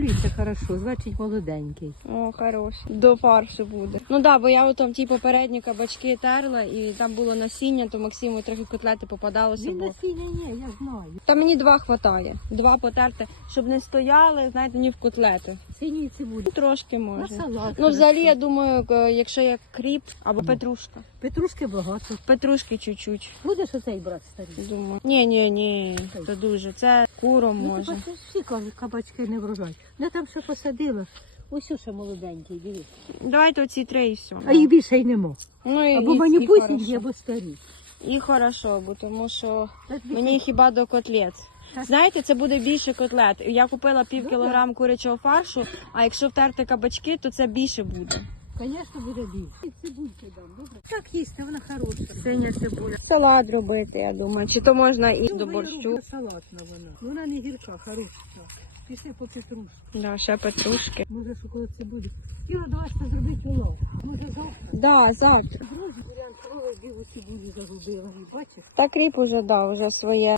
Обколюється хорошо, значить молоденький. О, хорош. До фаршу буде. Ну да, бо я там ті попередні кабачки терла, і там було насіння, то Максиму трохи котлети попадалося. Він Бо... насіння ні, я знаю. Та мені два хватає. Два потерти, щоб не стояли, знаєте, ні в котлети. Синій цибулі. Ну, Трошки На можна. салат. Ну, взагалі, я думаю, е, якщо як кріп або петрушка. Петрушки багато. Петрушки чуть-чуть. Будеш оцей брат старий? Думаю. Ні, ні, ні, це дуже. Це куром Ну, може. всі кажуть, кабачки не врожай. Я там ще посадила. Ось ще молоденький, дивись. Давайте оці три і все. А їх більше й нема. Ну, і, Або хорошо. або старі. і хорошо, бо тому що мені хіба до котлет. Знаєте, це буде більше котлет. Я купила пів Ну, кілограм курячого фаршу, а якщо втерти кабачки, то це більше буде. Звісно, буде більше. Цибульки дам, добре? Так їсти, вона хороша. Синя цибуля. Салат робити, я думаю. Чи то можна і Ну, до борщу. Салатна вона. Ну, Вона не гірка, хороша. Пішли по петрушку. Да, ще петрушки. Може, що коли цибулі. Хотіла до вас зробити улов. Може, завтра. Да, завтра. Друзі, бурян коли білу цибулю загубила. Бачиш? Та кріп уже дав, вже своє.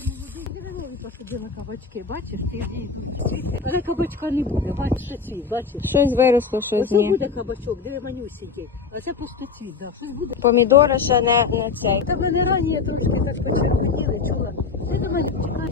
Посадила кабачки, бачиш, ти йдуть. Але кабачка не буде, бачиш, що цвіт, бачиш. Щось виросло, щось Оце ні. буде кабачок, де манюсінький. А це пустоцвіт, да. Щось буде. Помідори ще не, не цей. Та мене раніше трошки так почервоніли, чула.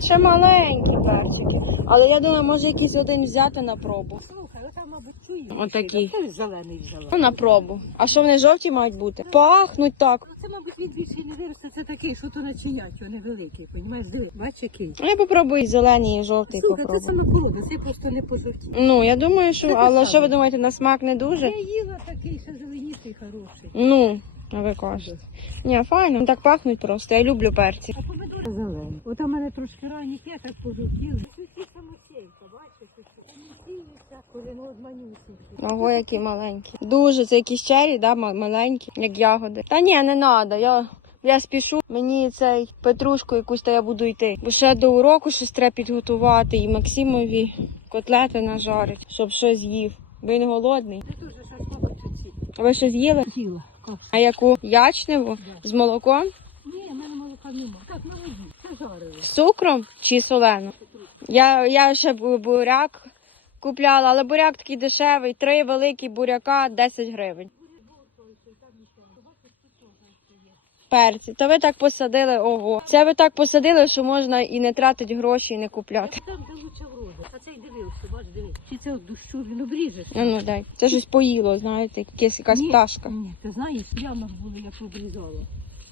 Ще маленькі перчики. Але я думаю, може якийсь один взяти на пробу. Слухай, ота, мабуть, чує. Отакі. Ти зелений взяла. Ну, на пробу. А що вони жовті мають бути? Пахнуть так. Ну, Це, мабуть, він більше не виросте, це такий, що то начинять, його невеликий, понімаєш, диви, бач який. Ну, я попробую і зелений, і жовтий Слухай, це попробую. саме порода, це просто не пожовтів. Ну, я думаю, що. Це Але що ви думаєте, на смак не дуже? Я їла такий, ще зеленістий, хороший. Ну, а ви кажете. Ні, файно. Так пахнуть просто. Я люблю перці. А помидори зелені. От у мене трошки ранніх є, так пожовтіли. Самосійка, коліно од. Ого, які маленькі. Дуже, це якісь чері, да, маленькі, як ягоди. Та ні, не треба. Я, я спішу. Мені цей петрушку якусь то я буду йти. Бо ще до уроку щось треба підготувати і Максимові котлети нажарить, щоб щось їв. Бо він голодний. Це теж щось, мабуть, ви щось їли? Тіла. А яку ячневу з молоком? Ні, в мене молока немає. Так, на воді. Це жарили. З цукром чи солену? Я, я ще бу- буряк купляла, але буряк такий дешевий. Три великі буряка 10 гривень. Перці. То ви так посадили, ого. Це ви так посадили, що можна і не тратити гроші, і не купляти. Там де лучше врода. А цей дивився, бач, дивись. Чи це от дощу він обріжеш? Ну, ну дай. Це щось поїло, знаєте, якась, якась Ні. пташка. Ні, ти знаєш, пляма були, як обрізала.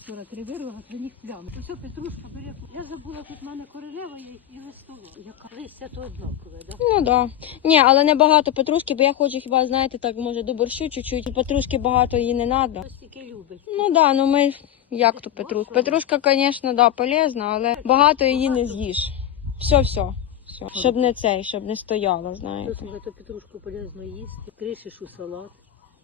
Вчора три вирвала, них плями. Все, петрушка бере. Я забула, тут в мене королева є і листова. Яка листя то однакове, да? Ну да. Ні, але не багато петрушки, бо я хочу хіба, знаєте, так може до борщу чуть-чуть. Петрушки багато її не треба. Хтось тільки любить. Ну да, ну ми як то петрушка? Петрушка, звісно, да, полезна, але багато її не з'їш. Все, все. все. Щоб не цей, щоб не стояло, То знаєте. слухай, то петрушку полезно їсти. Кришиш у салат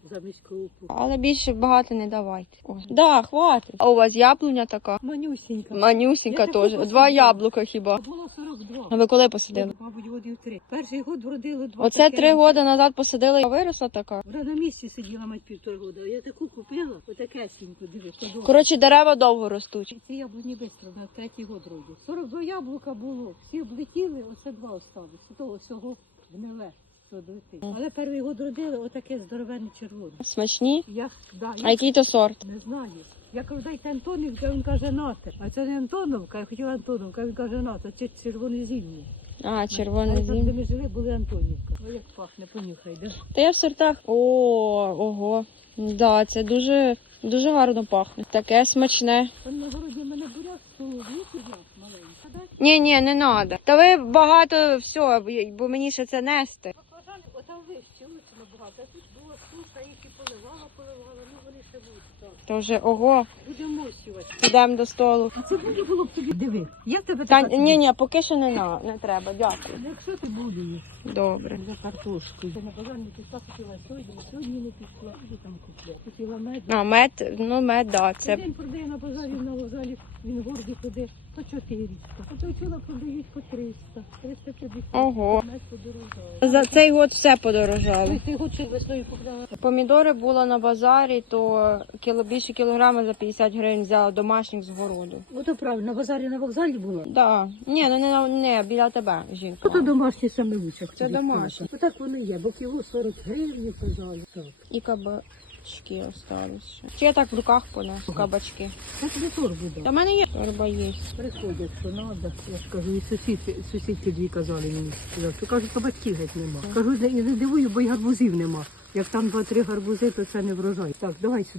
замість крупу. Але більше багато не давайте. О, да, хватить. А у вас яблуня така? Манюсінька. Манюсінька Я таку теж. посадила. Два яблука хіба. Було 42. А ви коли посадили? Мабуть, годів три. Перший год вродили два. Оце таке. три роки назад посадили, а виросла така. Вже на місці сиділа мать півтора года. Я таку купила, отакесеньку, диви, подобно. Коротше, дерева довго ростуть. Ці яблуні швидко, на третій год роді. 42 яблука було, всі облетіли, оце два осталось. Того всього гниле, що. Але перший год родили, отаке здоровенне червоне. Смачні. Я, да, А який то сорт? не знаю. Я кажу, дайте Антонівка, він каже, нате. А це не Антоновка, я хотіла Антоновка, він каже, нате, це червонозімні. А, червоний Там, зім. де ми жили, були Антонівка. Ой, як пахне, понюхай, да? Та я в сортах. О, ого. Да, це дуже, дуже гарно пахне. Таке смачне. Там на городі в мене буряк, солов'їк і буряк маленький. Ні, ні, не треба. Та ви багато все, бо мені ще це нести. Баклажани, отам вище, лучше набагато. А тут була суша, які поливала, поливала, ну вони ще будуть. Так. То вже ого, Будемо сьогодні. йдемо до столу. А це буде було б тобі. Диви, я тебе Та ні, ні, поки що не на, не треба. Дякую. Якщо ти будеш Добре. за картошку. Я на базар не пішла, хотіла сьогодні, сьогодні не пішла. Іди там купляти. Хотіла мед. А мед, ну мед, да, це. Один продає на базарі на вокзалі, він гордий ходить по 400. А то чула продають по 300. 350. Ого. За цей год все подорожало. Ти хочеш весною купляла? Помідори було на базарі, то кіло більше кілограма за 50 гривень взяла домашніх з городу. Ото правильно, на базарі на вокзалі було. Да. Ні, ну не, на- не біля тебе, жінка. Ото домашні саме лучше. Це домашні. Отак воно є, бо кіло 40 гривень казали. Так. І кабачки остались ще. Чи я так в руках понесу кабачки? Так не торбу Та в мене є торба є. Приходять, що треба. Я ж кажу, і сусідки, сусідки дві казали мені. Що кажуть, кабачків геть нема. Кажу, не, не дивую, бо й гарбузів нема. Як там два-три гарбузи, то це не врожай. Так, давай сюди.